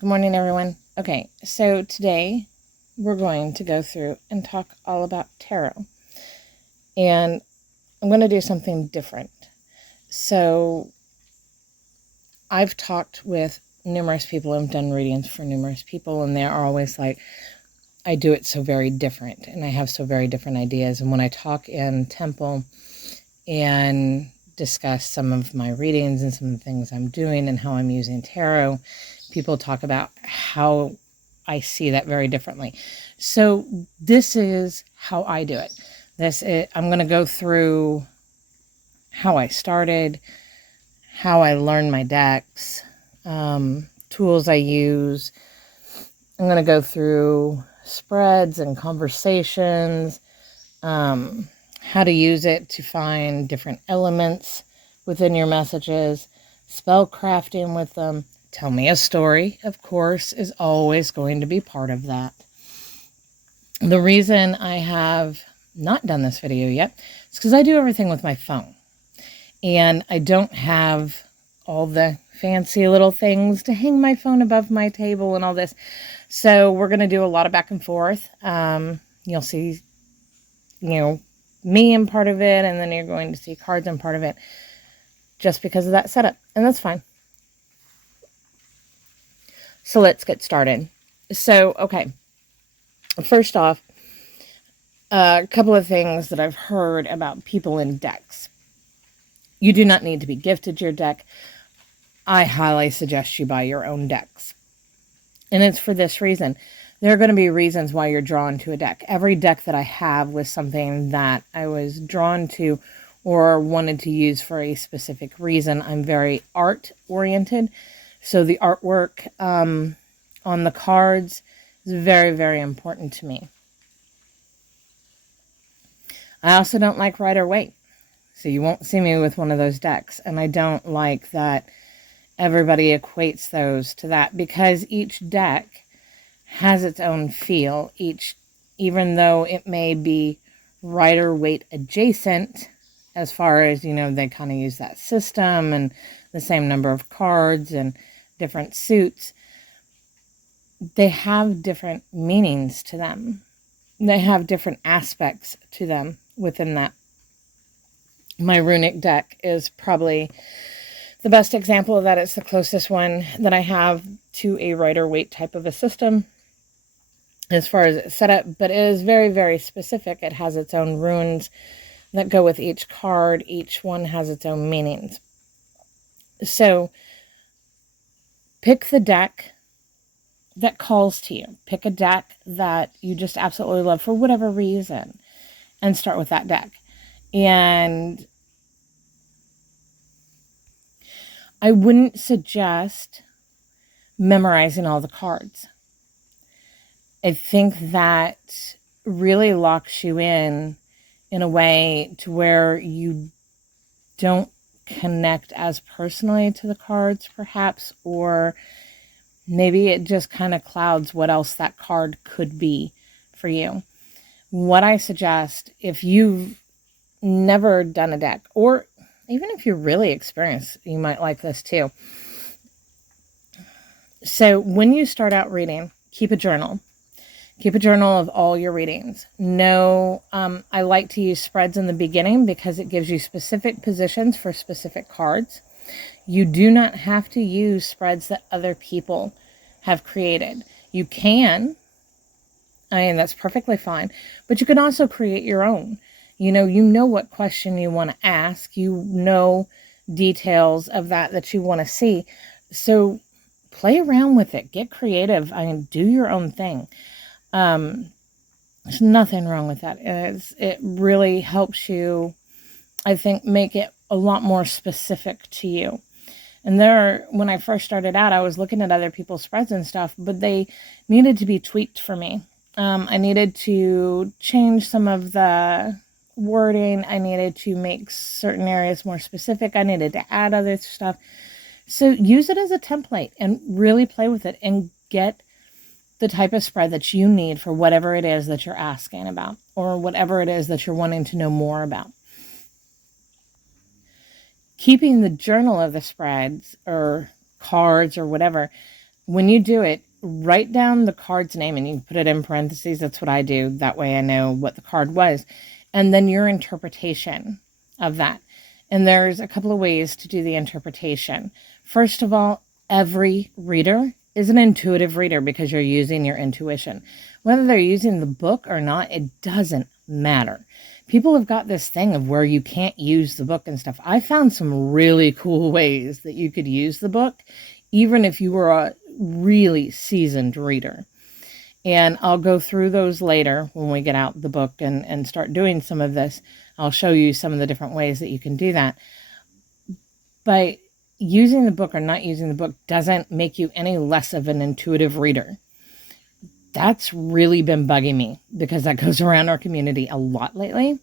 Good morning, everyone. Okay, so today we're going to go through and talk all about tarot. And I'm going to do something different. So I've talked with numerous people and done readings for numerous people, and they're always like, I do it so very different, and I have so very different ideas. And when I talk in temple and discuss some of my readings and some of the things I'm doing and how I'm using tarot, people talk about how I see that very differently. So this is how I do it. I'm going to go through how I started, how I learned my decks, tools I use. I'm going to go through spreads and conversations, how to use it to find different elements within your messages, spellcrafting with them. Tell me a story, of course, is always going to be part of that. The reason I have not done this video yet is because I do everything with my phone. And I don't have all the fancy little things to hang my phone above my table and all this. So we're going to do a lot of back and forth. You'll see, me in part of it, and then you're going to see cards in part of it just because of that setup. And that's fine. So let's get started. So, okay. First off, a couple of things that I've heard about people in decks. You do not need to be gifted your deck. I highly suggest you buy your own decks. And it's for this reason. There are going to be reasons why you're drawn to a deck. Every deck that I have was something that I was drawn to or wanted to use for a specific reason. I'm very art-oriented. So the artwork on the cards is very, very important to me. I also don't like Rider-Waite. So you won't see me with one of those decks. And I don't like that everybody equates those to that, because each deck has its own feel. Even though it may be Rider-Waite adjacent, as far as, they kind of use that system and the same number of cards and different suits, they have different meanings to them. They have different aspects to them within that. My runic deck is probably the best example of that. It's the closest one that I have to a Rider-Waite type of a system as far as it's set up, but it is very, very specific. It has its own runes that go with each card. Each one has its own meanings. So pick the deck that calls to you. Pick a deck that you just absolutely love for whatever reason and start with that deck. And I wouldn't suggest memorizing all the cards. I think that really locks you in a way to where you don't connect as personally to the cards, perhaps, or maybe it just kind of clouds what else that card could be for you. What I suggest, if you've never done a deck, or even if you're really experienced, you might like this too. So when you start out reading, keep a journal. Keep a journal of all your readings. I like to use spreads in the beginning because it gives you specific positions for specific cards. You do not have to use spreads that other people have created. You can, that's perfectly fine, but you can also create your own. You know what question you want to ask. You know details of that you want to see. So play around with it. Get creative. Do your own thing. There's nothing wrong with that. It really helps you, I think, make it a lot more specific to you. And when I first started out, I was looking at other people's spreads and stuff, but they needed to be tweaked for me. I needed to change some of the wording. I needed to make certain areas more specific. I needed to add other stuff. So use it as a template and really play with it and get the type of spread that you need for whatever it is that you're asking about, or whatever it is that you're wanting to know more about. Keeping the journal of the spreads or cards or whatever when you do it, write down the card's name, and you can put it in parentheses. That's what I do. That way I know what the card was. And then your interpretation of that. And there's a couple of ways to do the interpretation. First of all, every reader is an intuitive reader because you're using your intuition. Whether they're using the book or not, it doesn't matter. People have got this thing of where you can't use the book and stuff. I found some really cool ways that you could use the book, even if you were a really seasoned reader. And I'll go through those later when we get out the book and start doing some of this. I'll show you some of the different ways that you can do that. But using the book or not using the book doesn't make you any less of an intuitive reader. That's really been bugging me because that goes around our community a lot lately.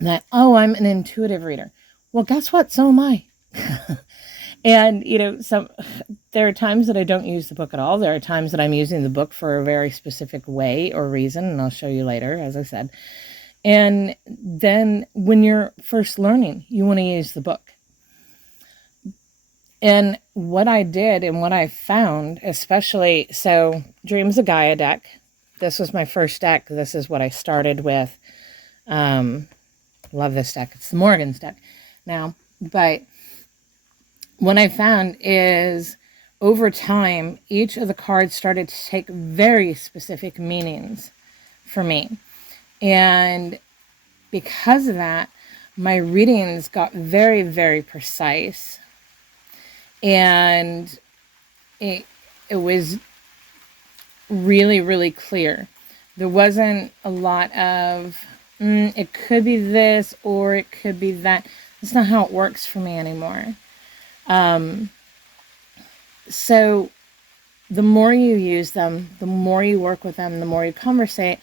That, oh, I'm an intuitive reader. Well, guess what? So am I. And, there are times that I don't use the book at all. There are times that I'm using the book for a very specific way or reason, and I'll show you later, as I said. And then when you're first learning, you want to use the book. And what I did and what I found, especially, so Dreams of Gaia deck. This was my first deck. This is what I started with. Love this deck. It's the Morgan's deck now. But what I found is over time, each of the cards started to take very specific meanings for me. And because of that, my readings got very, very precise. And it was really, really clear. There wasn't a lot of, it could be this or it could be that. That's not how it works for me anymore. So the more you use them, the more you work with them, the more you conversate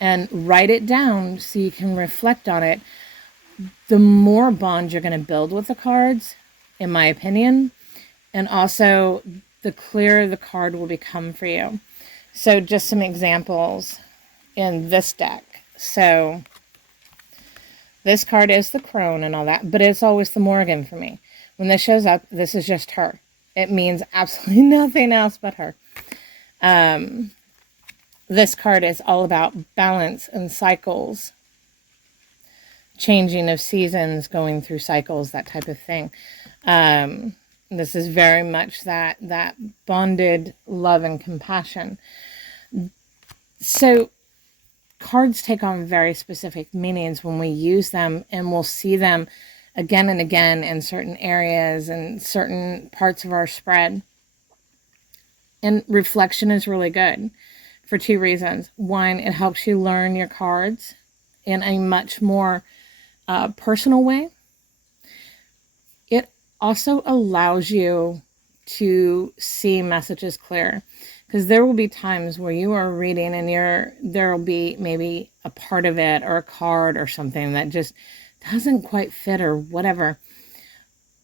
and write it down so you can reflect on it, the more bond you're going to build with the cards, in my opinion. And also, the clearer the card will become for you. So just some examples in this deck. So this card is the crone and all that, but it's always the Morgan for me. When this shows up, this is just her. It means absolutely nothing else but her. This card is all about balance and cycles, changing of seasons, going through cycles, that type of thing. This is very much that bonded love and compassion. So cards take on very specific meanings when we use them, and we'll see them again and again in certain areas and certain parts of our spread. And reflection is really good for two reasons. One, it helps you learn your cards in a much more personal way. It also allows you to see messages clear, because there will be times where you are reading and there will be maybe a part of it or a card or something that just doesn't quite fit or whatever,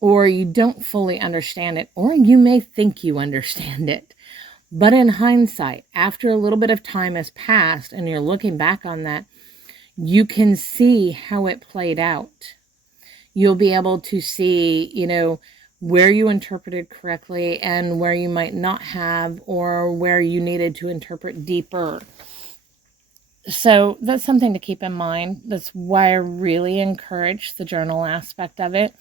or you don't fully understand it, or you may think you understand it. But in hindsight, after a little bit of time has passed and you're looking back on that, you can see how it played out. You'll be able to see, where you interpreted correctly and where you might not have, or where you needed to interpret deeper. So that's something to keep in mind. That's why I really encourage the journal aspect of it.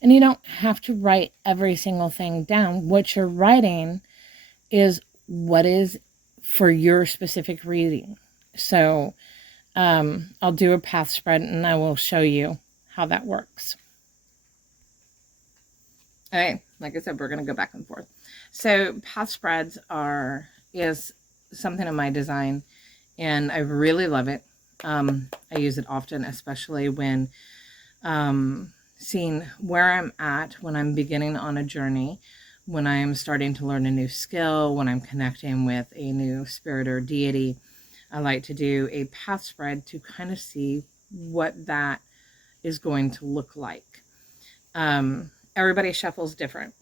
And you don't have to write every single thing down. What you're writing is what is for your specific reading. So I'll do a path spread and I will show you how that works. Okay, like I said, we're going to go back and forth. So path spreads is something in my design, and I really love it. I use it often, especially when seeing where I'm at when I'm beginning on a journey, when I'm starting to learn a new skill, when I'm connecting with a new spirit or deity. I like to do a path spread to kind of see what that is going to look like. Everybody shuffles different.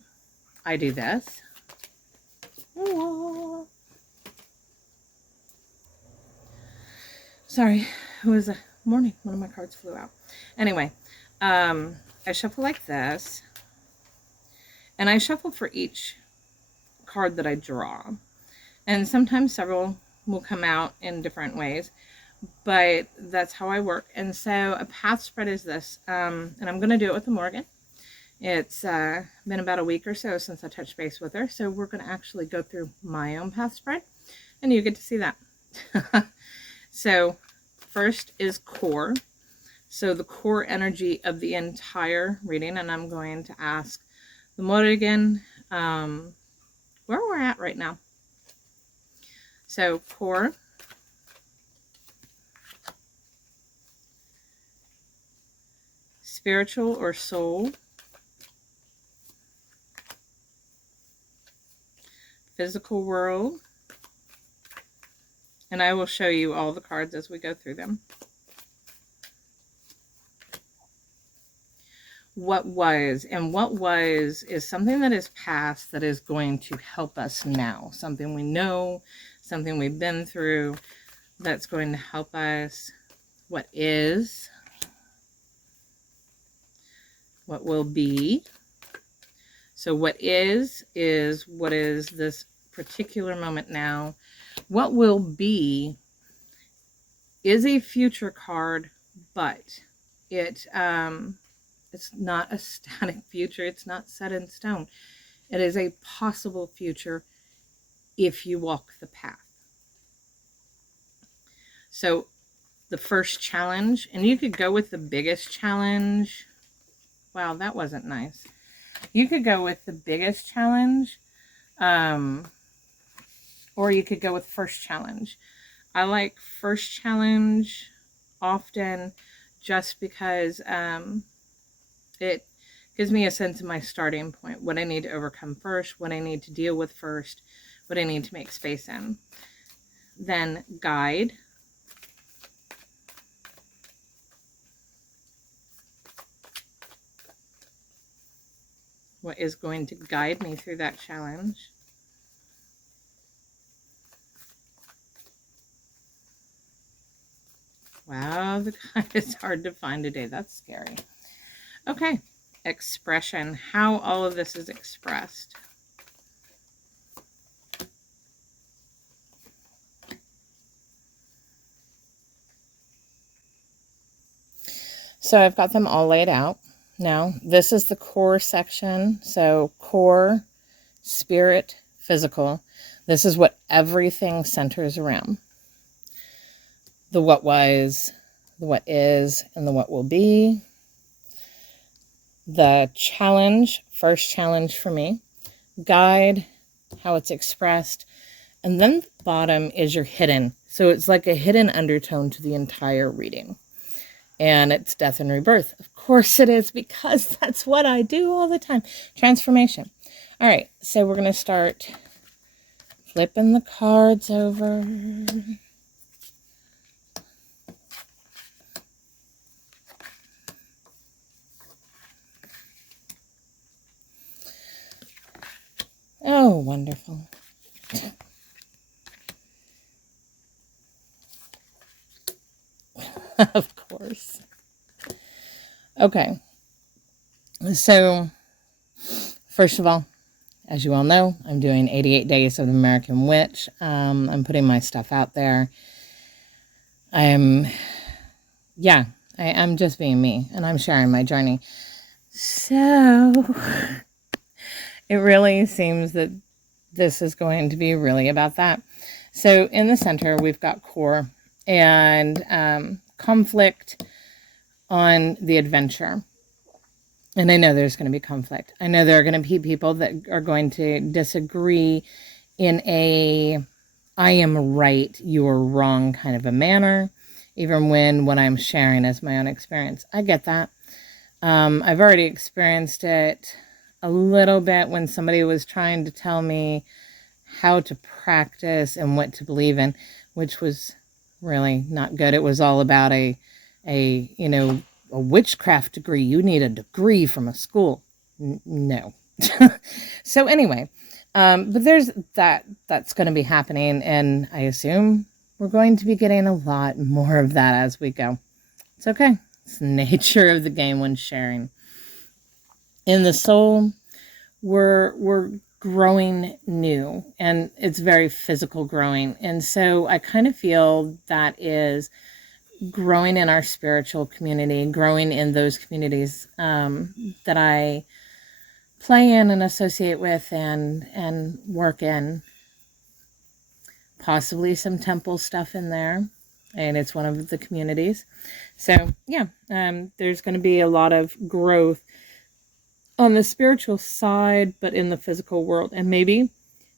I do this. Sorry, it was a morning. One of my cards flew out. Anyway, I shuffle like this. And I shuffle for each card that I draw. And sometimes several will come out in different ways, but that's how I work. And so a path spread is this, and I'm going to do it with the Morgan. It's been about a week or so since I touched base with her, so we're going to actually go through my own path spread, and you get to see that. So first is core. So the core energy of the entire reading, and I'm going to ask the Morgan where we're at right now. So core, spiritual or soul, physical world, and I will show you all the cards as we go through them. What was, and what was is something that is past that is going to help us now. Something we know, something we've been through that's going to help us. What is, what will be. So what is what is this particular moment now. What will be is a future card, but it's not a static future. It's not set in stone. It is a possible future if you walk the path. So the first challenge, and you could go with the biggest challenge. Wow, that wasn't nice. You could go with the biggest challenge, or you could go with first challenge. I like first challenge often just because it gives me a sense of my starting point, what I need to overcome first, what I need to deal with first, what I need to make space in. Then guide. What is going to guide me through that challenge? Wow, the guide is hard to find today. That's scary. Okay, expression. How all of this is expressed. So I've got them all laid out. Now, this is the core section. So core, spirit, physical. This is what everything centers around. The what was, the what is, and the what will be. The challenge, first challenge for me. Guide, how it's expressed. And then the bottom is your hidden. So it's like a hidden undertone to the entire reading. And it's death and rebirth. Of course it is, because that's what I do all the time. Transformation. All right, so we're going to start flipping the cards over. Oh, wonderful. Of course. Okay. So, first of all, as you all know, I'm doing 88 Days of the American Witch. I'm putting my stuff out there. I'm just being me, and I'm sharing my journey. So, it really seems that this is going to be really about that. So, in the center, we've got core and conflict on the adventure. And I know there's going to be conflict. I know there are going to be people that are going to disagree in a I am right, you're wrong kind of a manner, even when what I'm sharing is my own experience. I get that. I've already experienced it a little bit when somebody was trying to tell me how to practice and what to believe in, which was really not good. It was all about a witchcraft degree. You need a degree from a school. No. So anyway, but there's that's going to be happening, and I assume we're going to be getting a lot more of that as we go. It's okay. It's the nature of the game when sharing. In the soul, we're growing new. it's very physical growing. And so I kind of feel that is growing in our spiritual community, growing in those communities that I play in and associate with and work in. Possibly some temple stuff in there, and it's one of the communities. So yeah, there's going to be a lot of growth on the spiritual side, but in the physical world. And maybe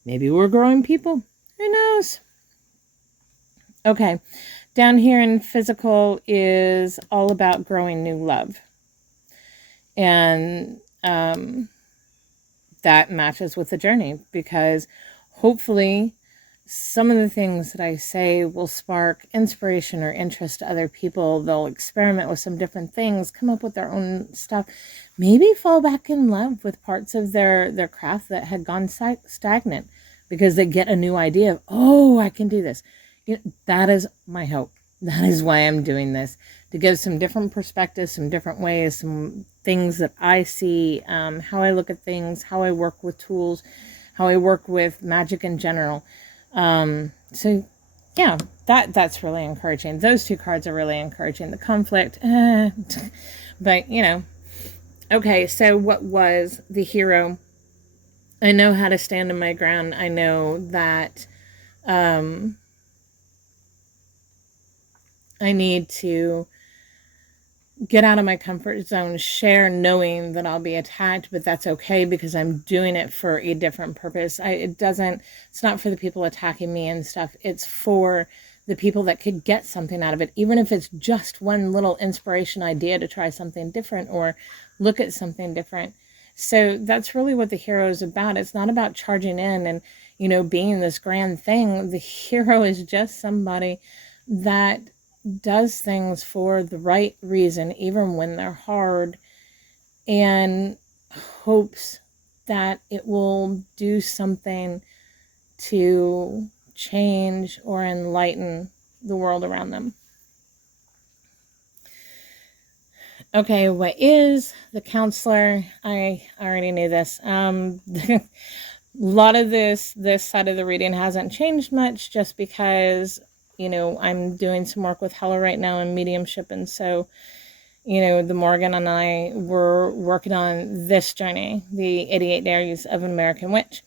we're growing people. Who knows? Okay, down here in physical is all about growing new love. And that matches with the journey, because hopefully some of the things that I say will spark inspiration or interest to other people. They'll experiment with some different things, come up with their own stuff, maybe fall back in love with parts of their craft that had gone stagnant, because they get a new idea of, oh, I can do this. That is my hope. That is why I'm doing this, to give some different perspectives, some different ways, some things that I see, how I look at things, how I work with tools, how I work with magic in general. So yeah, that's really encouraging. Those two cards are really encouraging. The conflict, but okay. So what was the hero? I know how to stand on my ground. I know that, I need to get out of my comfort zone, share knowing that I'll be attacked, but that's okay, because I'm doing it for a different purpose. It's not for the people attacking me and stuff. It's for the people that could get something out of it, even if it's just one little inspiration idea to try something different or look at something different. So that's really what the hero is about. It's not about charging in and, being this grand thing. The hero is just somebody that does things for the right reason, even when they're hard, and hopes that it will do something to change or enlighten the world around them. Okay, what is the counselor? I already knew this. A lot of this side of the reading hasn't changed much, just because I'm doing some work with Hella right now in mediumship. And so, the Morgan and I were working on this journey, the 88 Days of an American Witch.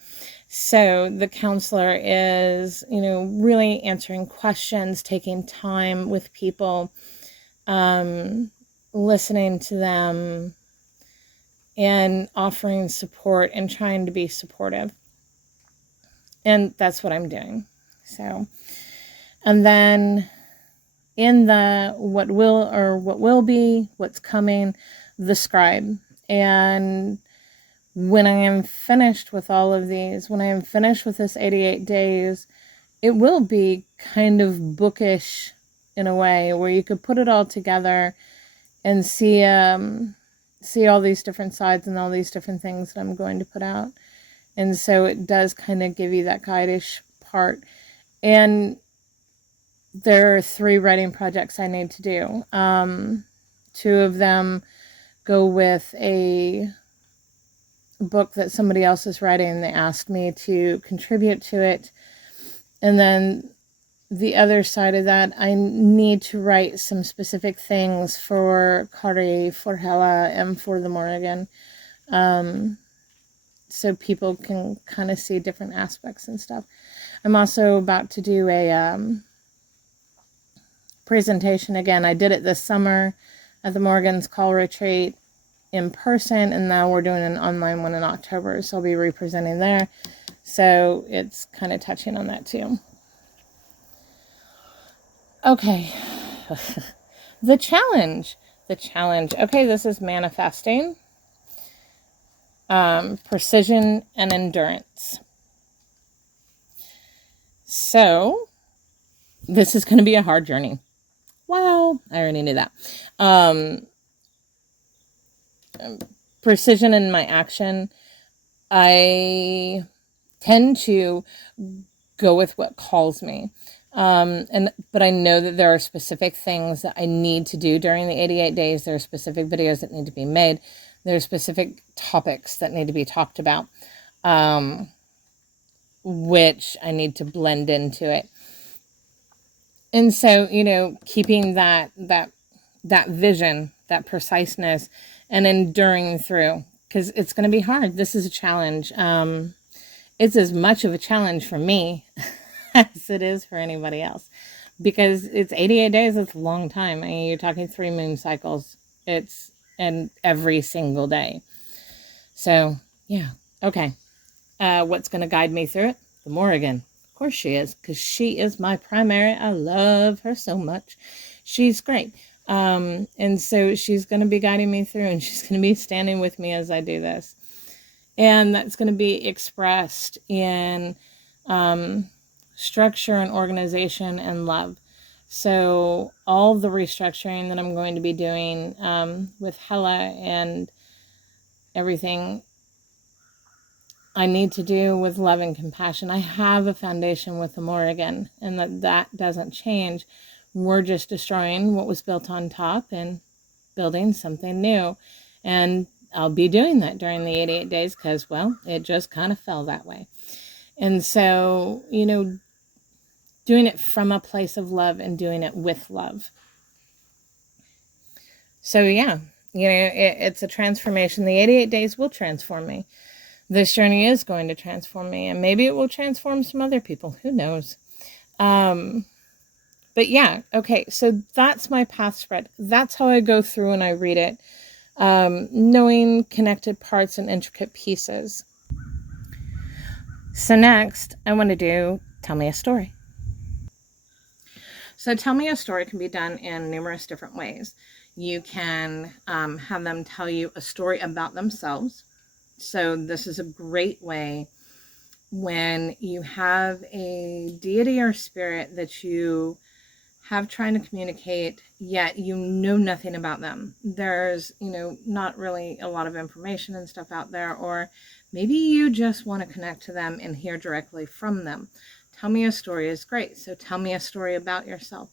So the counselor is, really answering questions, taking time with people, listening to them, and offering support and trying to be supportive. And that's what I'm doing. So, and then in the what will be, what's coming, the scribe. And when I am finished with all of these, when I am finished with this 88 days, it will be kind of bookish in a way, where you could put it all together and see all these different sides and all these different things that I'm going to put out. And so it does kind of give you that guide-ish part. And there are 3 writing projects I need to do. 2 of them go with a book that somebody else is writing. They asked me to contribute to it. And then the other side of that, I need to write some specific things for Kari, for Hella, and for the Morrigan. So people can kind of see different aspects and stuff. I'm also about to do a presentation again. I did it this summer at the Morgan's Call Retreat in person, and now we're doing an online one in October, so I'll be representing there. So it's kind of touching on that too. Okay. The challenge. Okay, this is manifesting, precision, and endurance. So this is going to be a hard journey. Wow, I already knew that. Precision in my action. I tend to go with what calls me. But I know that there are specific things that I need to do during the 88 days. There are specific videos that need to be made. There are specific topics that need to be talked about. which I need to blend into it. And so, keeping that vision, that preciseness, and enduring through, because it's going to be hard. This is a challenge. It's as much of a challenge for me as it is for anybody else, because it's 88 days. It's a long time. I mean, you're talking 3 moon cycles. And every single day. So yeah. Okay. What's going to guide me through it? The Morrigan. Of course she is, because she is my primary. I love her so much. She's great. And so she's going to be guiding me through, and she's going to be standing with me as I do this. And that's going to be expressed in structure and organization and love. So all the restructuring that I'm going to be doing with Hella and everything, I need to do with love and compassion. I have a foundation with the Morrigan, and that doesn't change. We're just destroying what was built on top and building something new. And I'll be doing that during the 88 days because, well, it just kind of fell that way. And so, doing it from a place of love and doing it with love. So yeah, it's a transformation. The 88 days will transform me. This journey is going to transform me, and maybe it will transform some other people. Who knows? But yeah, okay, so that's my path spread. That's how I go through and I read it, knowing connected parts and intricate pieces. So next, I want to do Tell Me a Story. So Tell Me a Story can be done in numerous different ways. You can have them tell you a story about themselves. So this is a great way when you have a deity or spirit that you have trying to communicate, yet you know nothing about them. There's, not really a lot of information and stuff out there, or maybe you just want to connect to them and hear directly from them. Tell Me a Story is great. So tell me a story about yourself.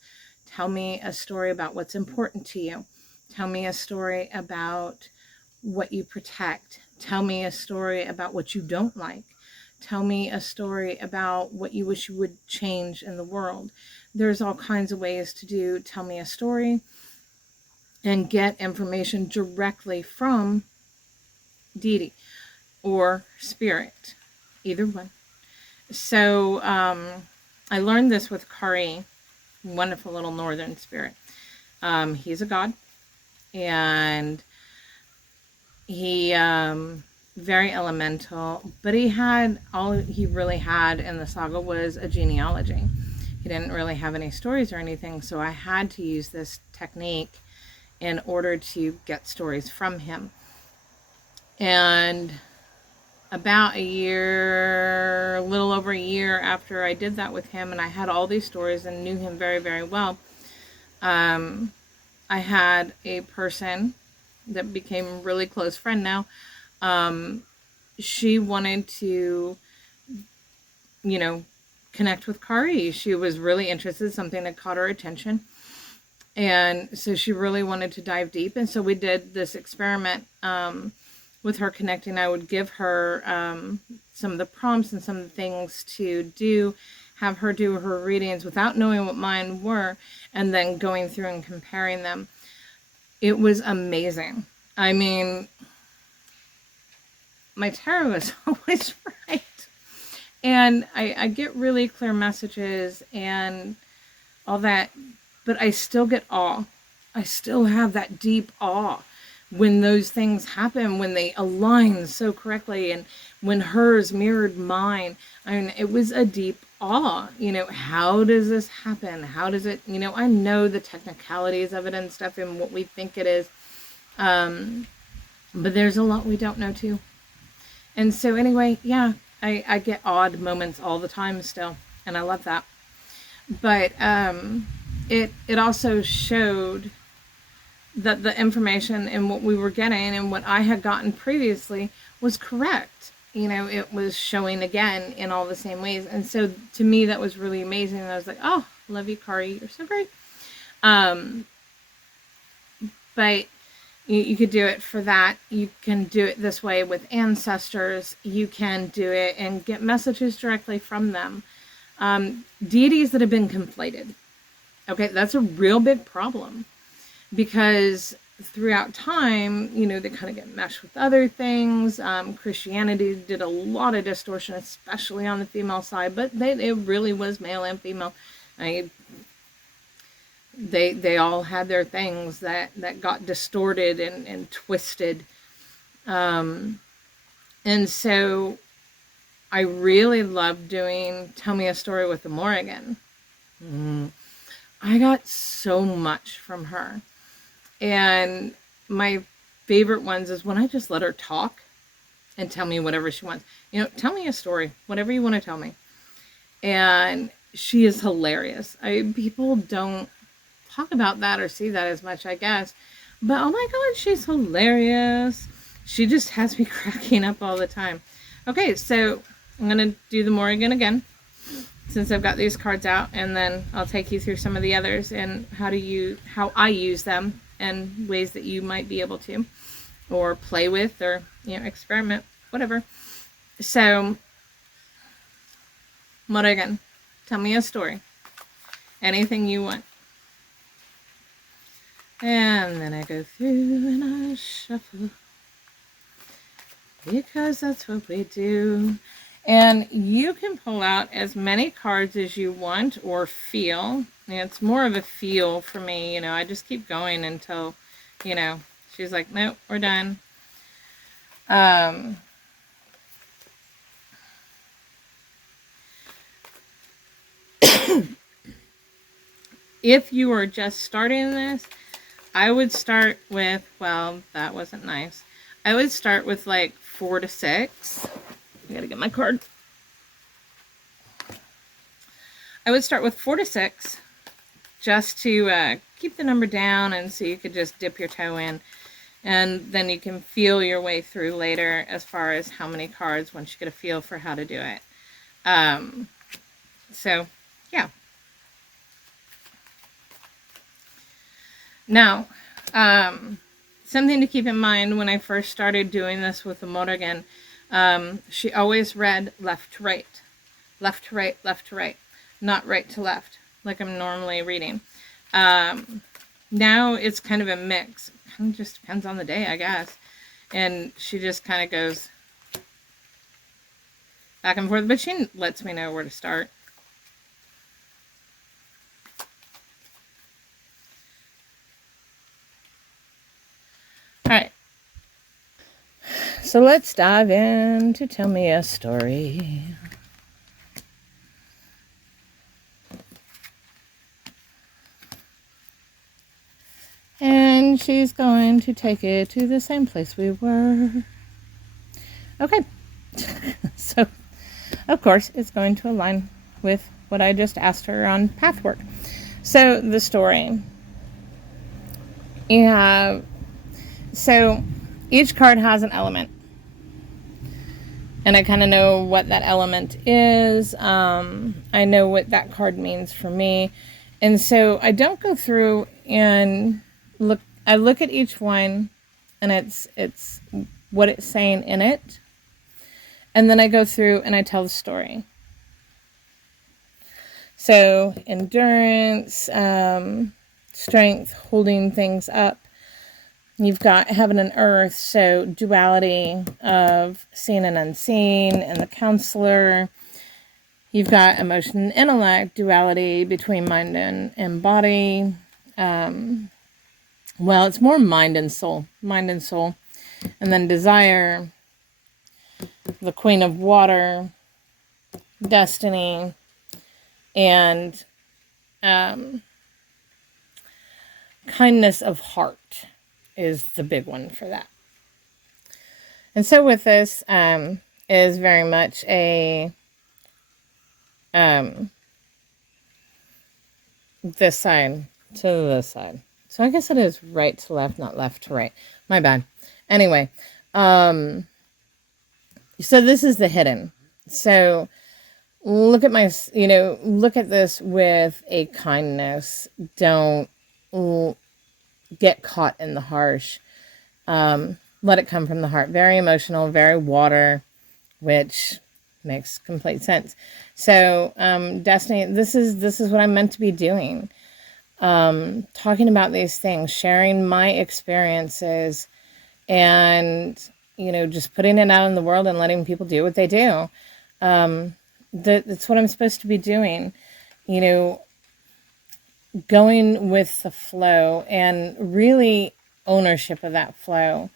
Tell me a story about what's important to you. Tell me a story about what you protect. Tell me a story about what you don't like. Tell me a story about what you wish you would change in the world. There's all kinds of ways to do Tell Me a Story and get information directly from deity or spirit, either one. So I learned this with Kari, wonderful little northern spirit. He's a god, and he very elemental, but all he really had in the saga was a genealogy. He didn't really have any stories or anything, so I had to use this technique in order to get stories from him. And about a little over a year after I did that with him, and I had all these stories and knew him very, very well, I had a person that became a really close friend now. She wanted to, connect with Kari. She was really interested, something that caught her attention. And so she really wanted to dive deep. And so we did this experiment with her connecting. I would give her some of the prompts and some of the things to do, have her do her readings without knowing what mine were, and then going through and comparing them. It was amazing. I mean, my tarot is always right. And I get really clear messages and all that, but I still get awe. I still have that deep awe when those things happen, when they align so correctly, and when hers mirrored mine. I mean, it was a deep awe. How does this happen? How does it, I know the technicalities of it and stuff and what we think it is. But there's a lot we don't know too. And so anyway, yeah, I get odd moments all the time still, and I love that. But it also showed that the information and what we were getting and what I had gotten previously was correct. It was showing again in all the same ways. And so to me, that was really amazing. And I was like, oh, love you, Kari. You're so great. But, You could do it for that. You can do it this way with ancestors. You can do it and get messages directly from them. Deities that have been conflated. Okay, that's a real big problem because throughout time, they kind of get meshed with other things. Christianity did a lot of distortion, especially on the female side, but it really was male and female. They all had their things that got distorted and twisted. And so I really love doing Tell Me a Story with the Morrigan. I got so much from her. And my favorite ones is when I just let her talk and tell me whatever she wants. Tell me a story, whatever you want to tell me. And she is hilarious. People don't talk about that or see that as much, I guess. But oh my God, she's hilarious. She just has me cracking up all the time. Okay, so I'm going to do the Morrigan again, since I've got these cards out, and then I'll take you through some of the others and how I use them and ways that you might be able to, or play with, or experiment, whatever. So, Morrigan, tell me a story. Anything you want. And then I go through and I shuffle, because that's what we do. And you can pull out as many cards as you want or feel. It's more of a feel for me. I just keep going until, she's like, nope, we're done. If you are just starting this, I would start with, well, that wasn't nice. I would start with like 4 to 6. I gotta get my card. I would start with 4 to 6 just to keep the number down, and so you could just dip your toe in, and then you can feel your way through later as far as how many cards once you get a feel for how to do it. So yeah. Now, something to keep in mind when I first started doing this with the Morrigan, she always read left to right, left to right, left to right, not right to left, like I'm normally reading. Now it's kind of a mix. It kind of just depends on the day, I guess. And she just kind of goes back and forth, but she lets me know where to start. All right. So let's dive in to Tell Me a Story. And she's going to take it to the same place we were. Okay. So, of course, it's going to align with what I just asked her on Pathwork. So, the story. So each card has an element. And I kind of know what that element is. I know what that card means for me. And so I don't go through and look. I look at each one, and it's what it's saying in it. And then I go through and I tell the story. So endurance, strength, holding things up. You've got heaven and earth, so duality of seen and unseen, and the counselor. You've got emotion and intellect, duality between mind and body. Well, it's more mind and soul. Mind and soul. And then desire, the queen of water, destiny, and kindness of heart is the big one for that. And so with this is very much a this side to this side. So I guess it is right to left, not left to right. My bad. Anyway, so this is the hidden. So look at look at this with a kindness. Don't get caught in the harsh. let it come from the heart. Very emotional, very water, which makes complete sense. So, Destiny, this is what I'm meant to be doing. Talking about these things, sharing my experiences, and just putting it out in the world and letting people do what they do. That's what I'm supposed to be doing. Going with the flow and really ownership of that flow.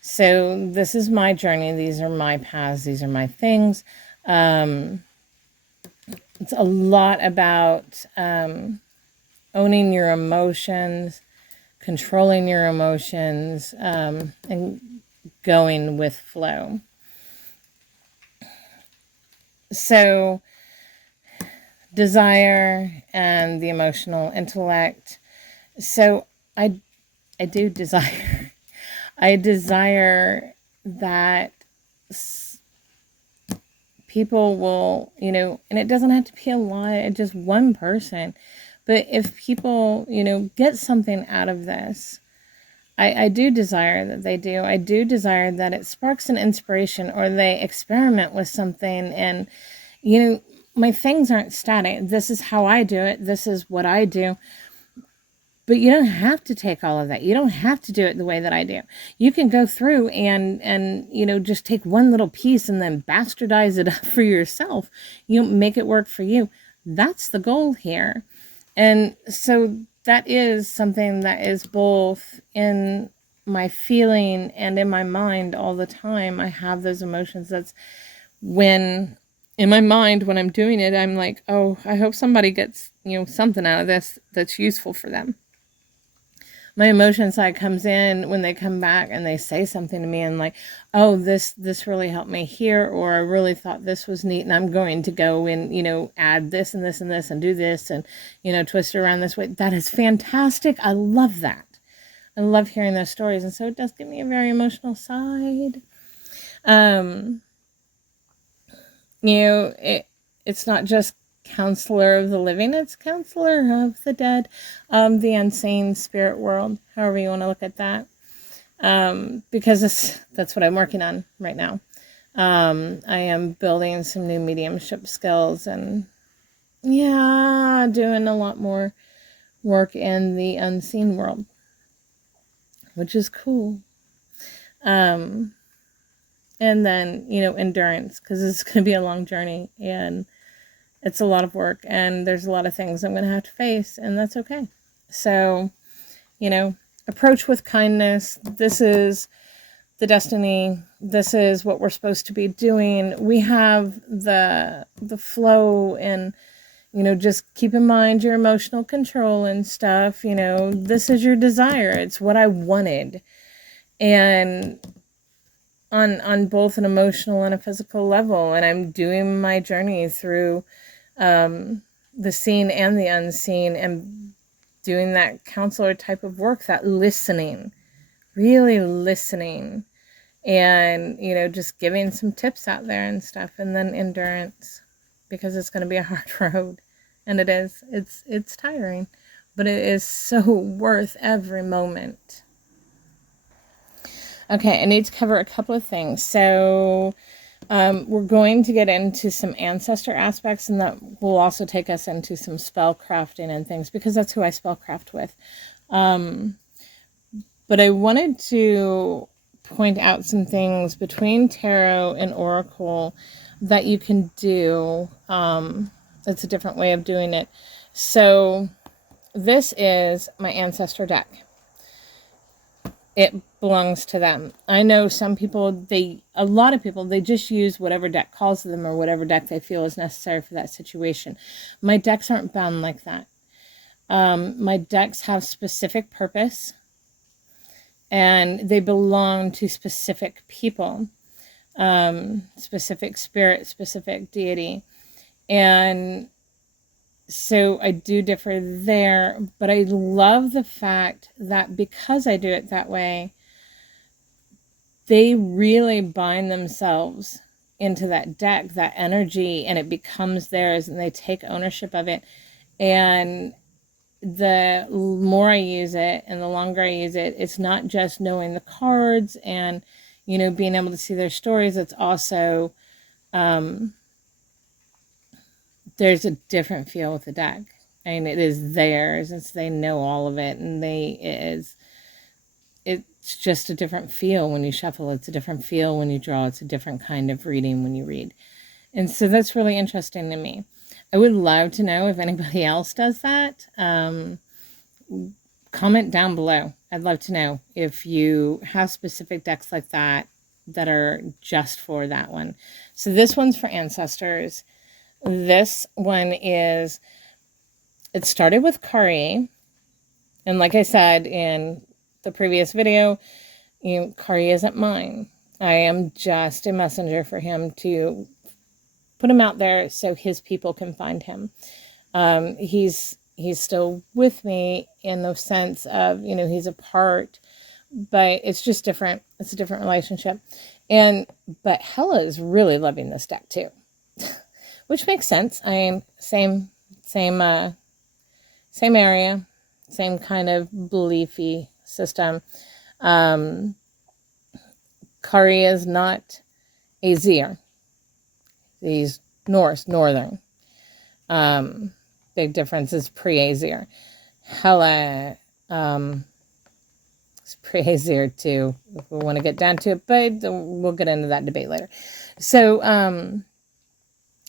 So this is my journey. These are my paths. These are my things. It's a lot about owning your emotions, controlling your emotions, and going with flow. So desire and the emotional intellect. So I do desire. I desire that people will, and it doesn't have to be a lot, just one person. But if people, get something out of this, I do desire that they do. I do desire that it sparks an inspiration, or they experiment with something. And, my things aren't static. This is how I do it. This is what I do. But you don't have to take all of that. You don't have to do it the way that I do. You can go through and just take one little piece and then bastardize it up for yourself. Make it work for you. That's the goal here. And so that is something that is both in my feeling and in my mind all the time. I have those emotions. That's when in my mind, when I'm doing it, I'm like, oh, I hope somebody gets, something out of this that's useful for them. My emotion side comes in when they come back and they say something to me and like, oh, this really helped me here, or I really thought this was neat, and I'm going to go and, add this and this and this and do this and, twist it around this way. That is fantastic. I love that. I love hearing those stories. And so it does give me a very emotional side. It's not just counselor of the living, it's counselor of the dead, the unseen spirit world, however you want to look at that, because that's what I'm working on right now. I am building some new mediumship skills and doing a lot more work in the unseen world, which is cool. And then endurance, because it's going to be a long journey and it's a lot of work, and there's a lot of things I'm going to have to face, and that's okay. So, approach with kindness. This is the destiny. This is what we're supposed to be doing. We have the flow, and, just keep in mind your emotional control and stuff. This is your desire. It's what I wanted. And on both an emotional and a physical level. And I'm doing my journey through the seen and the unseen, and doing that counselor type of work, that listening, really listening, and just giving some tips out there and stuff. And then endurance, because it's going to be a hard road, and it is. It's tiring, but it is so worth every moment. Okay, I need to cover a couple of things. So we're going to get into some ancestor aspects, and that will also take us into some spell crafting and things, because that's who I spellcraft with. But I wanted to point out some things between tarot and oracle that you can do. It's a different way of doing it. So this is my ancestor deck. It belongs to them. I know some people, a lot of people, they just use whatever deck calls to them, or whatever deck they feel is necessary for that situation. My decks aren't bound like that. My decks have specific purpose, and they belong to specific people, specific spirit, specific deity. And so I do differ there, but I love the fact that because I do it that way, they really bind themselves into that deck, that energy, and it becomes theirs, and they take ownership of it. And the more I use it and the longer I use it, it's not just knowing the cards and, being able to see their stories. It's also, there's a different feel with the deck. And it is theirs. They know all of it, and it's just a different feel when you shuffle. It's a different feel when you draw. It's a different kind of reading when you read. And so that's really interesting to me. I would love to know if anybody else does that. Comment down below. I'd love to know if you have specific decks like that are just for that one. So this one's for ancestors. This one it started with Kari. And like I said in the previous video, Kari isn't mine. I am just a messenger for him to put him out there so his people can find him. He's still with me in the sense of, he's a part, but it's just different. It's a different relationship. But Hella is really loving this deck too, which makes sense. I mean, same area, same kind of beliefy system. Kari is not Azir. He's northern. Big difference is pre-Azir. Hella is pre-Azir too, if we want to get down to it, but we'll get into that debate later. So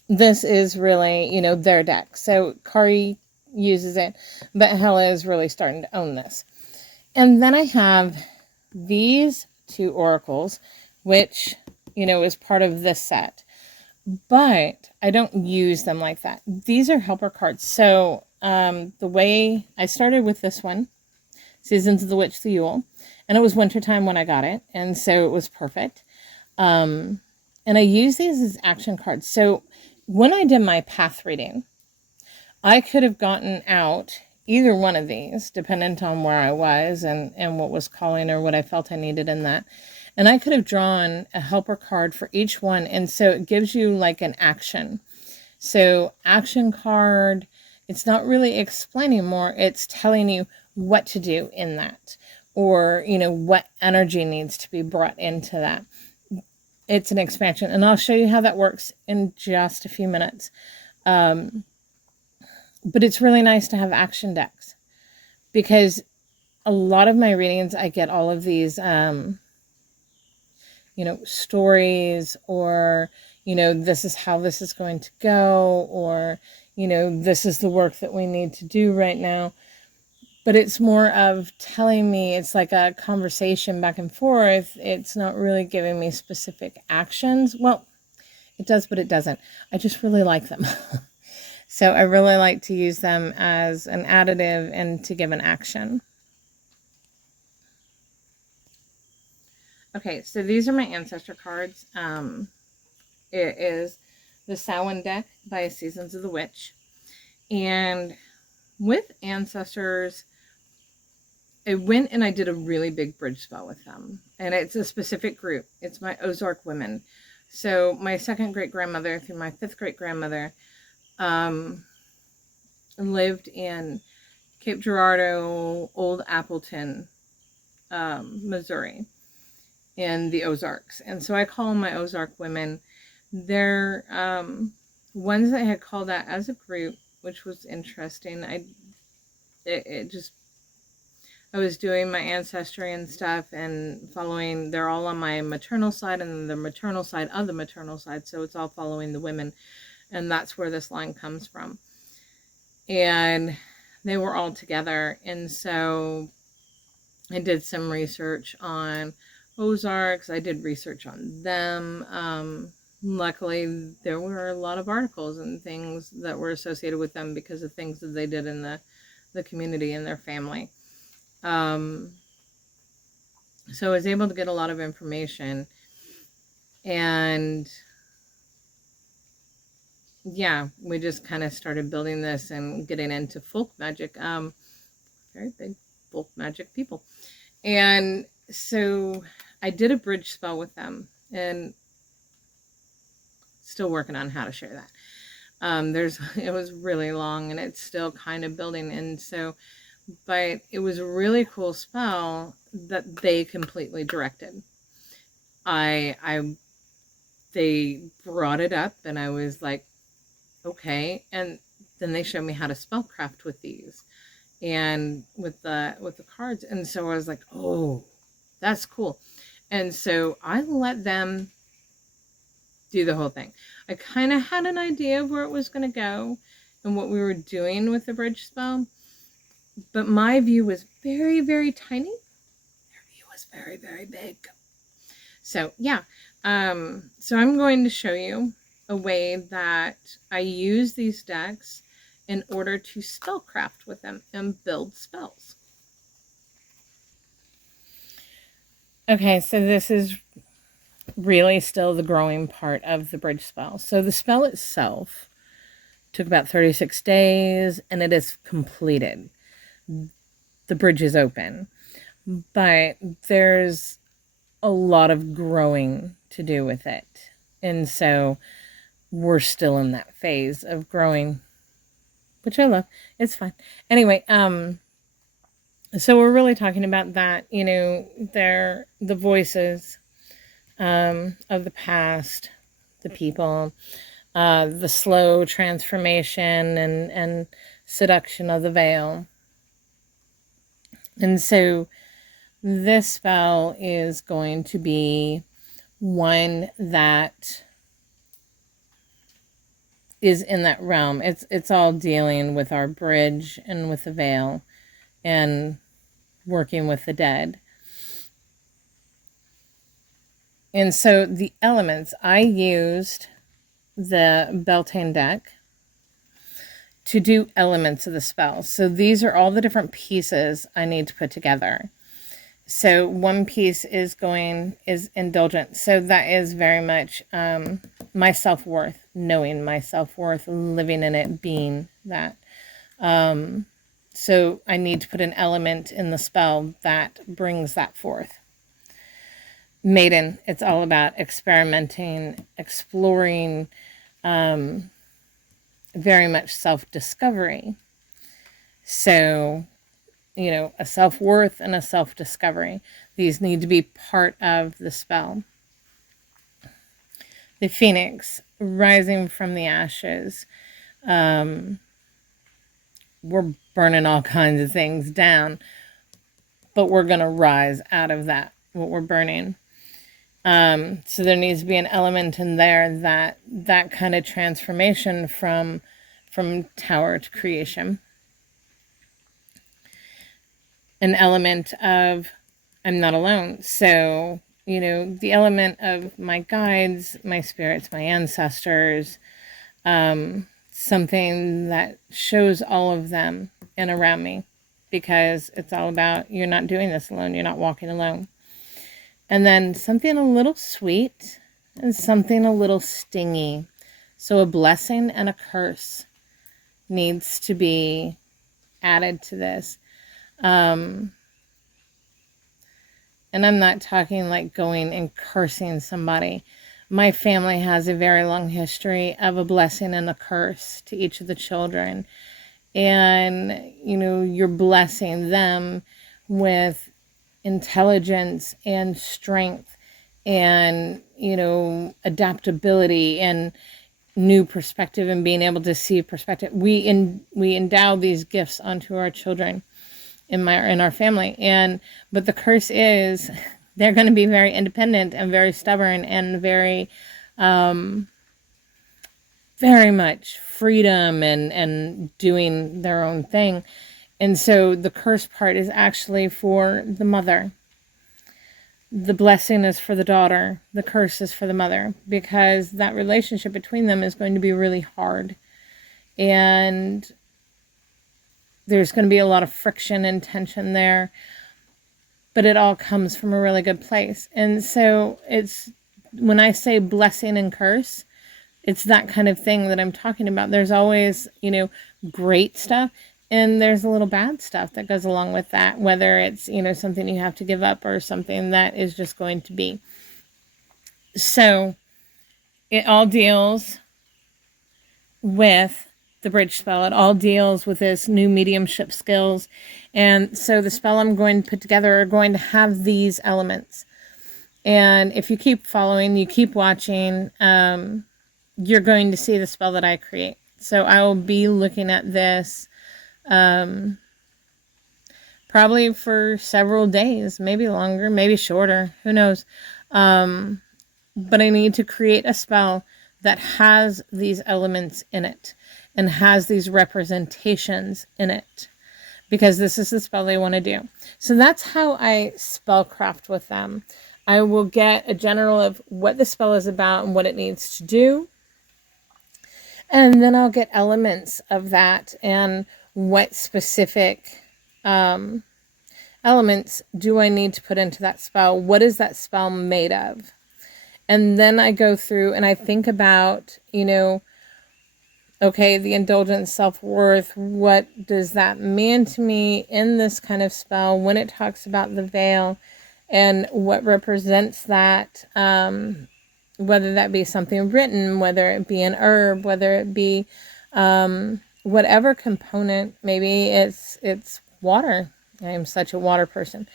this is really, their deck. So Kari uses it, but Hella is really starting to own this. And then I have these two oracles, which, is part of this set. But I don't use them like that. These are helper cards. So the way I started with this one, Seasons of the Witch, the Yule, and it was wintertime when I got it, and so it was perfect. And I use these as action cards. So when I did my path reading, I could have gotten out either one of these, dependent on where I was and what was calling or what I felt I needed in that. And I could have drawn a helper card for each one. And so it gives you like an action. So action card, it's not really explaining more. It's telling you what to do in that, or, what energy needs to be brought into that. It's an expansion. And I'll show you how that works in just a few minutes. But it's really nice to have action decks, because a lot of my readings, I get all of these, stories, or, this is how this is going to go, or, this is the work that we need to do right now. But it's more of telling me, it's like a conversation back and forth. It's not really giving me specific actions. Well, it does, but it doesn't. I just really like them. So I really like to use them as an additive and to give an action. Okay, so these are my ancestor cards. It is the Samhain deck by Seasons of the Witch. And with ancestors, I went and I did a really big bridge spell with them. And it's a specific group. It's my Ozark Women. So my second great-grandmother through my fifth great-grandmother lived in Cape Girardeau, Old Appleton, Missouri, in the Ozarks. And so I call them my Ozark Women. They're ones that I had called out as a group, which was interesting. I was doing my ancestry and stuff and following, they're all on my maternal side and the maternal side of the maternal side. So it's all following the women. And that's where this line comes from. And they were all together. And so I did some research on Ozarks. I did research on them. Luckily, there were a lot of articles and things that were associated with them because of things that they did in the community and their family. So I was able to get a lot of information. And yeah, we just kind of started building this and getting into folk magic. Very big folk magic people. And so I did a bridge spell with them, and still working on how to share that. It was really long and it's still kind of building. And so, but it was a really cool spell that they completely directed. I they brought it up and I was like, okay. And then they showed me how to spellcraft with these and with the cards. And so I was like, oh, that's cool. And so I let them do the whole thing. I kind of had an idea of where it was going to go and what we were doing with the bridge spell, but my view was very, very tiny. Their view was very, very big. So yeah, so I'm going to show you a way that I use these decks in order to spellcraft with them and build spells. Okay, so this is really still the growing part of the bridge spell. So the spell itself took about 36 days and it is completed. The bridge is open, but there's a lot of growing to do with it. And so we're still in that phase of growing, which I love. It's fine. Anyway, so we're really talking about that, they're the voices of the past, the people, the slow transformation and seduction of the veil. And so this spell is going to be one that is in that realm. It's all dealing with our bridge and with the veil and working with the dead. And so the elements, I used the Beltane deck to do elements of the spell. So these are all the different pieces I need to put together. So one piece is indulgent. So that is very much my self-worth, knowing my self-worth, living in it, being that. So I need to put an element in the spell that brings that forth. Maiden, it's all about experimenting, exploring, very much self-discovery. So, a self-worth and a self-discovery. These need to be part of the spell. The Phoenix, rising from the ashes. We're burning all kinds of things down, but we're going to rise out of that, what we're burning. So there needs to be an element in there that kind of transformation from tower to creation. An element of I'm not alone. So, the element of my guides, my spirits, my ancestors, something that shows all of them and around me, because it's all about you're not doing this alone. You're not walking alone. And then something a little sweet and something a little stingy. So a blessing and a curse needs to be added to this. And I'm not talking like going and cursing somebody. My family has a very long history of a blessing and a curse to each of the children. And, you're blessing them with intelligence and strength and, adaptability and new perspective and being able to see perspective. We endow these gifts onto our children in our family. But the curse is they're going to be very independent and very stubborn and very much freedom and doing their own thing. And so the curse part is actually for the mother. The blessing is for the daughter. The curse is for the mother, because that relationship between them is going to be really hard. And there's going to be a lot of friction and tension there. But it all comes from a really good place. And so when I say blessing and curse, it's that kind of thing that I'm talking about. There's always, great stuff. And there's a little bad stuff that goes along with that, whether it's, something you have to give up or something that is just going to be. So it all deals with the bridge spell. It all deals with this new mediumship skills. And so the spell I'm going to put together are going to have these elements. And if you keep following, you keep watching, you're going to see the spell that I create. So I will be looking at this probably for several days, maybe longer, maybe shorter, who knows. But I need to create a spell that has these elements in it and has these representations in it, because this is the spell they want to do. So that's how I spellcraft with them. I will get a general of what the spell is about and what it needs to do. And then I'll get elements of that and what specific elements do I need to put into that spell? What is that spell made of? And then I go through and I think about, okay, the indulgence, self-worth, what does that mean to me in this kind of spell when it talks about the veil and what represents that, whether that be something written, whether it be an herb, whether it be whatever component, maybe it's water. I am such a water person.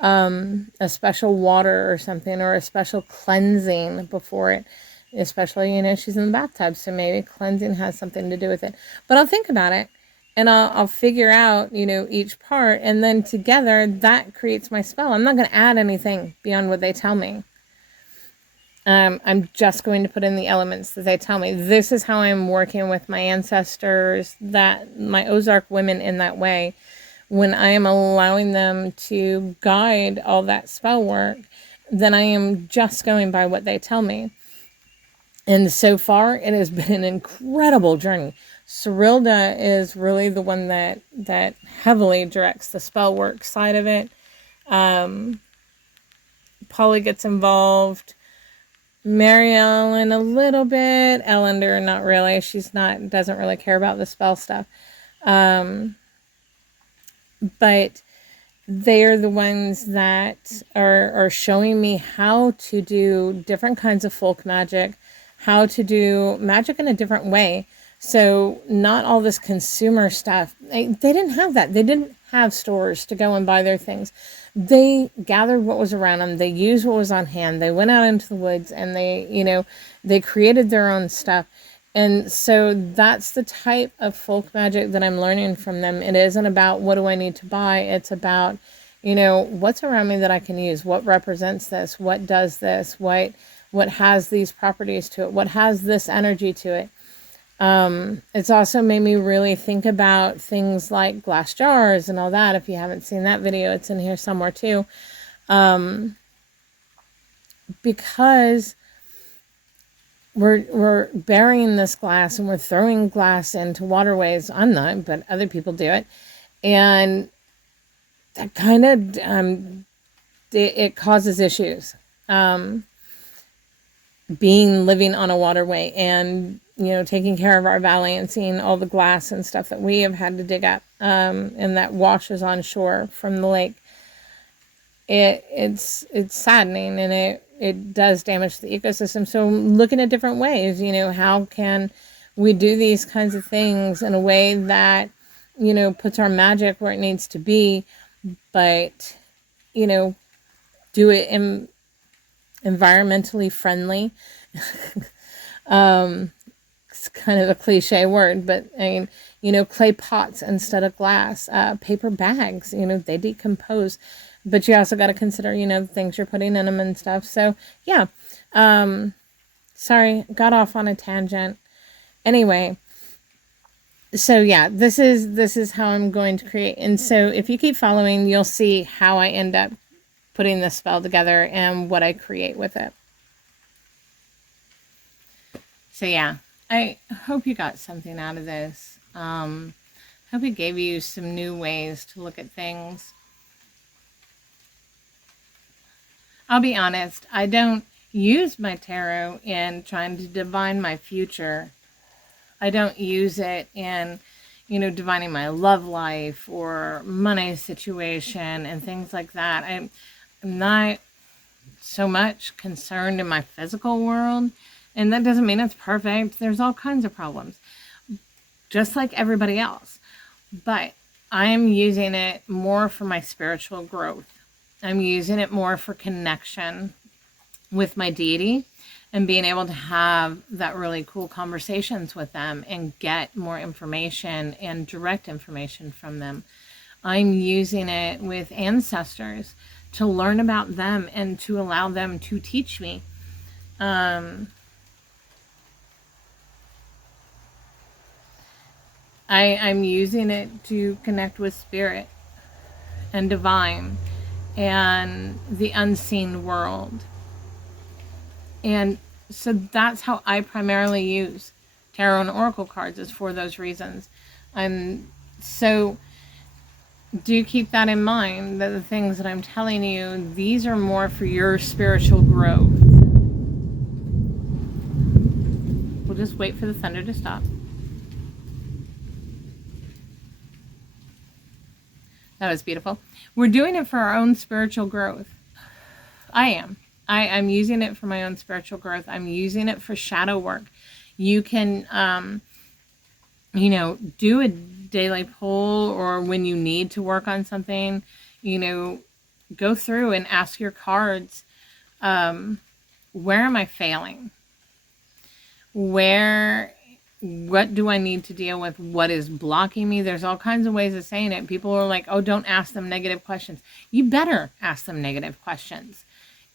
A special water or something, or a special cleansing before it, especially, she's in the bathtub, so maybe cleansing has something to do with it. But I'll think about it and I'll figure out, each part, and then together that creates my spell. I'm not going to add anything beyond what they tell me. I'm just going to put in the elements that they tell me. This is how I'm working with my ancestors, that my Ozark women in that way. When I am allowing them to guide all that spell work, then I am just going by what they tell me. And so far, it has been an incredible journey. Cyrilda is really the one that heavily directs the spell work side of it. Polly gets involved. Mary Ellen a little bit. Ellender, not really. Doesn't really care about the spell stuff. But they're the ones that are showing me how to do different kinds of folk magic, how to do magic in a different way. So not all this consumer stuff. They didn't have that. They didn't have stores to go and buy their things. They gathered what was around them. They used what was on hand. They went out into the woods and they created their own stuff. And so that's the type of folk magic that I'm learning from them. It isn't about what do I need to buy. It's about, what's around me that I can use. What represents this? What does this? What has these properties to it? What has this energy to it? It's also made me really think about things like glass jars and all that. If you haven't seen that video, it's in here somewhere too. Because we're burying this glass and we're throwing glass into waterways. I'm not, but other people do it. And that kind of, it causes issues. Living on a waterway and, taking care of our valley and seeing all the glass and stuff that we have had to dig up, and that washes on shore from the lake. It's saddening, and it does damage the ecosystem. So looking at different ways, how can we do these kinds of things in a way that, puts our magic where it needs to be, but, do it in environmentally friendly. It's kind of a cliche word, but I mean, clay pots instead of glass, paper bags, they decompose, but you also got to consider, the things you're putting in them and stuff. So yeah, sorry, got off on a tangent. Anyway, so yeah, this is how I'm going to create. And so if you keep following, you'll see how I end up putting this spell together and what I create with it. So yeah, I hope you got something out of this. Hope it gave you some new ways to look at things. I'll be honest, I don't use my tarot in trying to divine my future. I don't use it in, divining my love life or money situation and things like that. I'm not so much concerned in my physical world And that doesn't mean it's perfect. There's all kinds of problems, just like everybody else. But I'm using it more for my spiritual growth. I'm using it more for connection with my deity and being able to have that really cool conversations with them and get more information and direct information from them. I'm using it with ancestors to learn about them and to allow them to teach me. I'm using it to connect with spirit and divine and the unseen world. And so that's how I primarily use tarot and oracle cards, is for those reasons. So do keep that in mind, that the things that I'm telling you, these are more for your spiritual growth. We'll just wait for the thunder to stop. That was beautiful. We're doing it for our own spiritual growth. I am. I'm using it for my own spiritual growth. I'm using it for shadow work. You can, do a daily poll, or when you need to work on something, go through and ask your cards, where am I failing? What do I need to deal with? What is blocking me? There's all kinds of ways of saying it. People are like, oh, don't ask them negative questions. You better ask them negative questions.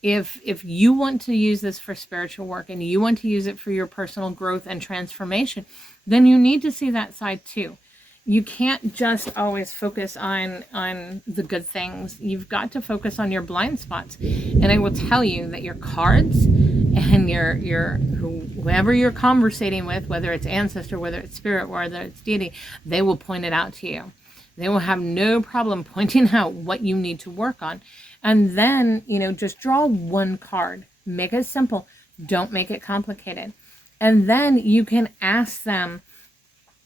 If you want to use this for spiritual work and you want to use it for your personal growth and transformation, then you need to see that side too. You can't just always focus on the good things. You've got to focus on your blind spots. And I will tell you that your cards and your whoever you're conversating with, whether it's ancestor, whether it's spirit, whether it's deity, they will point it out to you. They will have no problem pointing out what you need to work on. And then, just draw one card. Make it simple. Don't make it complicated. And then you can ask them,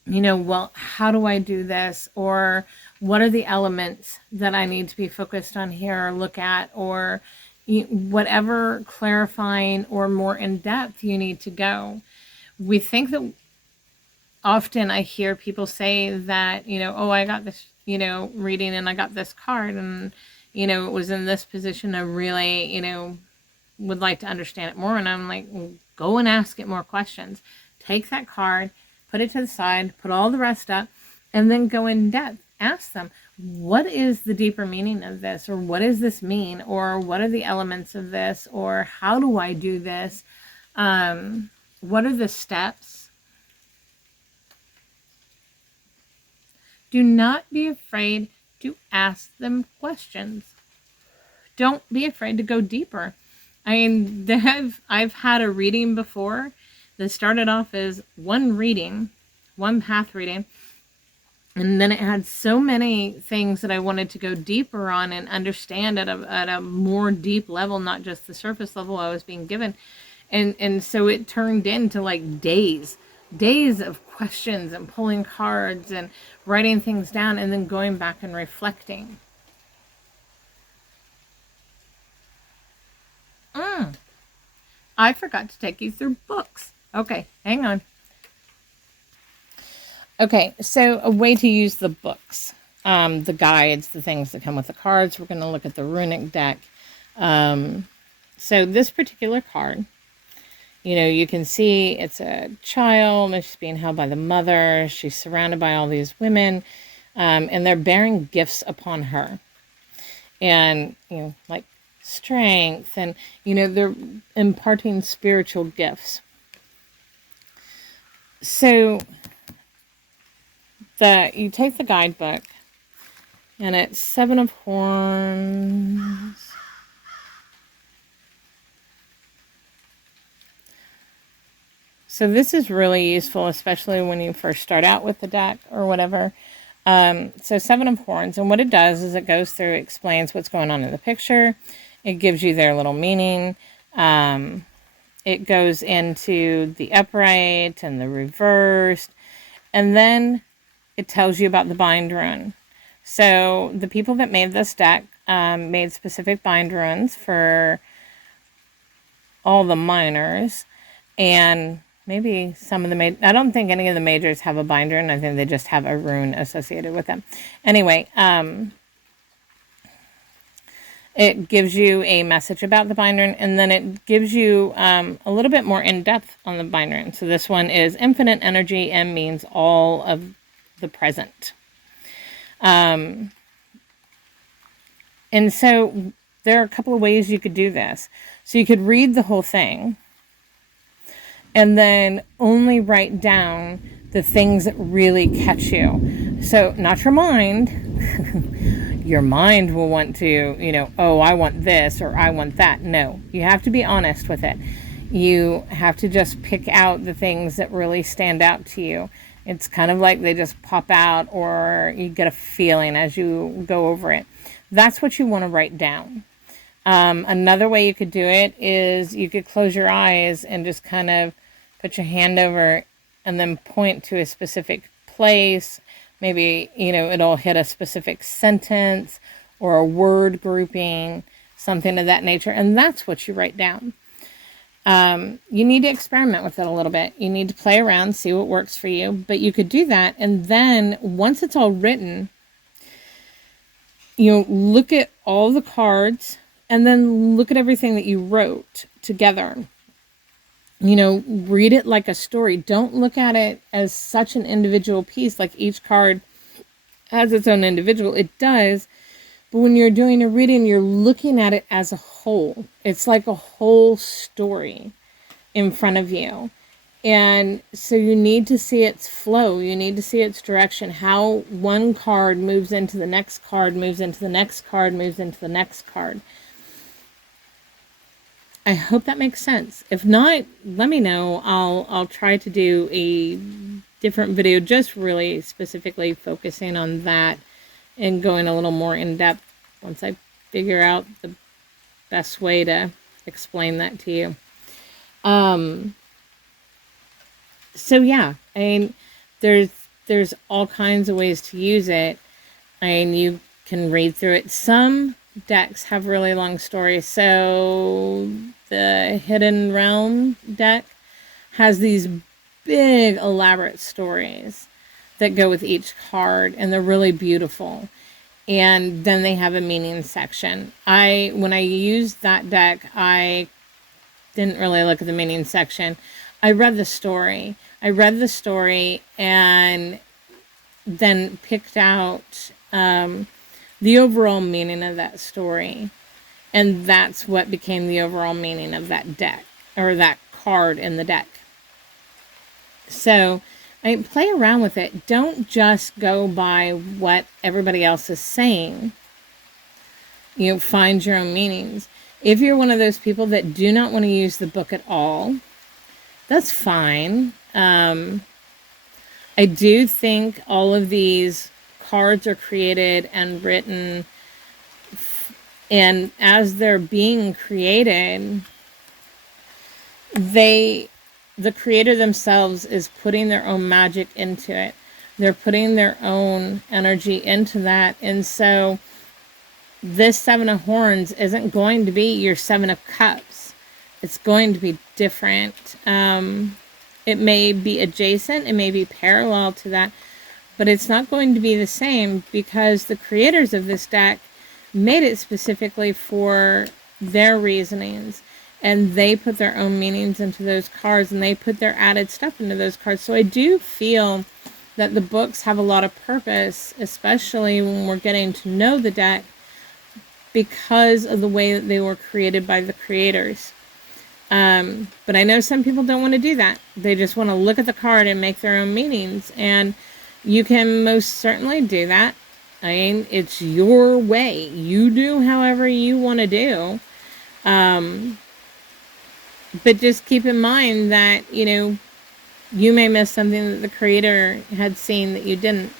well, how do I do this? Or what are the elements that I need to be focused on here or look at? Or whatever clarifying or more in depth you need to go. We think that often I hear people say that, oh, I got this, reading and I got this card and, it was in this position. I really, would like to understand it more. And I'm like, well, go and ask it more questions. Take that card, put it to the side, put all the rest up, and then go in depth. Ask them, what is the deeper meaning of this? Or what does this mean? Or what are the elements of this? Or how do I do this? What are the steps? Do not be afraid to ask them questions. Don't be afraid to go deeper. I've had a reading before that started off as one path reading, and then it had so many things that I wanted to go deeper on and understand at a more deep level, not just the surface level I was being given. And so it turned into like days of questions and pulling cards and writing things down and then going back and reflecting. I forgot to take you through books. Okay, hang on. Okay, so a way to use the books, the guides, the things that come with the cards. We're going to look at the runic deck. So this particular card, you can see it's a child, and she's being held by the mother. She's surrounded by all these women, and they're bearing gifts upon her. And, like strength, and, they're imparting spiritual gifts. So you take the guidebook, and it's 7 of Wands. So this is really useful, especially when you first start out with the deck or whatever. So 7 of Wands, and what it does is it goes through, explains what's going on in the picture. It gives you their little meaning. It goes into the upright and the reversed, and then it tells you about the bind rune. So the people that made this deck made specific bind runes for all the minors. And maybe some of the I don't think any of the majors have a binder, and I think they just have a rune associated with them. Anyway, it gives you a message about the binder, and then it gives you a little bit more in depth on the binder. So this one is infinite energy and means all of the present. And so there are a couple of ways you could do this. So you could read the whole thing and then only write down the things that really catch you. So not your mind. Your mind will want to, oh, I want this or I want that. No, you have to be honest with it. You have to just pick out the things that really stand out to you. It's kind of like they just pop out, or you get a feeling as you go over it. That's what you want to write down. Another way you could do it is you could close your eyes and just kind of put your hand over and then point to a specific place. Maybe, it'll hit a specific sentence or a word grouping, something of that nature. And that's what you write down. You need to experiment with it a little bit. You need to play around, see what works for you. But you could do that. And then once it's all written, look at all the cards and then look at everything that you wrote together. Read it like a story. Don't look at it as such an individual piece, like each card has its own individual. It does. But when you're doing a reading, you're looking at it as a whole. It's like a whole story in front of you. And so you need to see its flow. You need to see its direction, how one card moves into the next card, moves into the next card, moves into the next card. I hope that makes sense. If not, let me know. I'll try to do a different video just really specifically focusing on that and going a little more in depth once I figure out the best way to explain that to you. So yeah, there's all kinds of ways to use it, and you can read through it. Some decks have really long stories. So the Hidden Realm deck has these big elaborate stories that go with each card, and they're really beautiful. And then they have a meaning section. When I used that deck, I didn't really look at the meaning section. I read the story and then picked out the overall meaning of that story. And that's what became the overall meaning of that deck, or that card in the deck. So I play around with it. Don't just go by what everybody else is saying. Find your own meanings. If you're one of those people that do not want to use the book at all, that's fine. I do think all of these cards are created and written, and as they're being created, the creator themselves is putting their own magic into it. They're putting their own energy into that. And so this Seven of Horns isn't going to be your Seven of Cups. It's going to be different. It may be adjacent, it may be parallel to that, but it's not going to be the same, because the creators of this deck made it specifically for their reasonings, and they put their own meanings into those cards, and they put their added stuff into those cards. So I do feel that the books have a lot of purpose, especially when we're getting to know the deck, because of the way that they were created by the creators. But I know some people don't want to do that. They just want to look at the card and make their own meanings, and you can most certainly do that. It's your way. You do however you want to do. But just keep in mind that, you may miss something that the creator had seen that you didn't.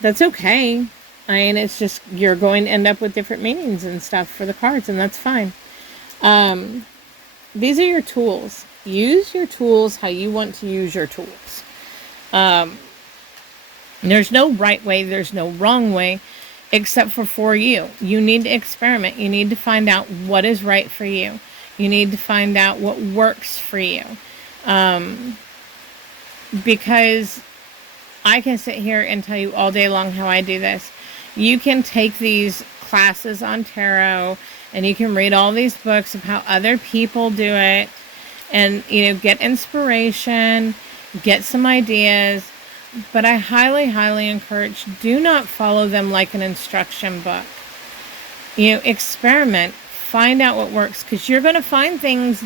That's okay. It's just, you're going to end up with different meanings and stuff for the cards, and that's fine. These are your tools. Use your tools how you want to use your tools. There's no right way, there's no wrong way, except for you. You need to experiment. You need to find out what is right for you. You need to find out what works for you. Because I can sit here and tell you all day long how I do this. You can take these classes on tarot and you can read all these books of how other people do it and, get inspiration, get some ideas. But I highly, highly encourage, do not follow them like an instruction book. Experiment, find out what works, because you're going to find things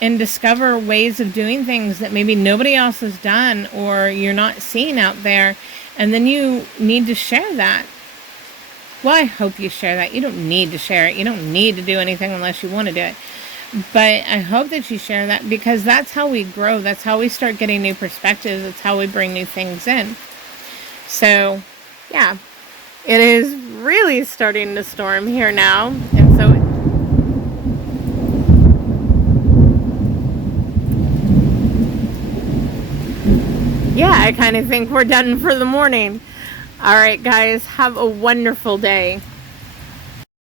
and discover ways of doing things that maybe nobody else has done or you're not seeing out there. And then you need to share that. Well, I hope you share that. You don't need to share it. You don't need to do anything unless you want to do it. But I hope that you share that, because that's how we grow. That's how we start getting new perspectives. It's how we bring new things in. So, yeah, it is really starting to storm here now. And so yeah, I kind of think we're done for the morning. All right, guys, have a wonderful day.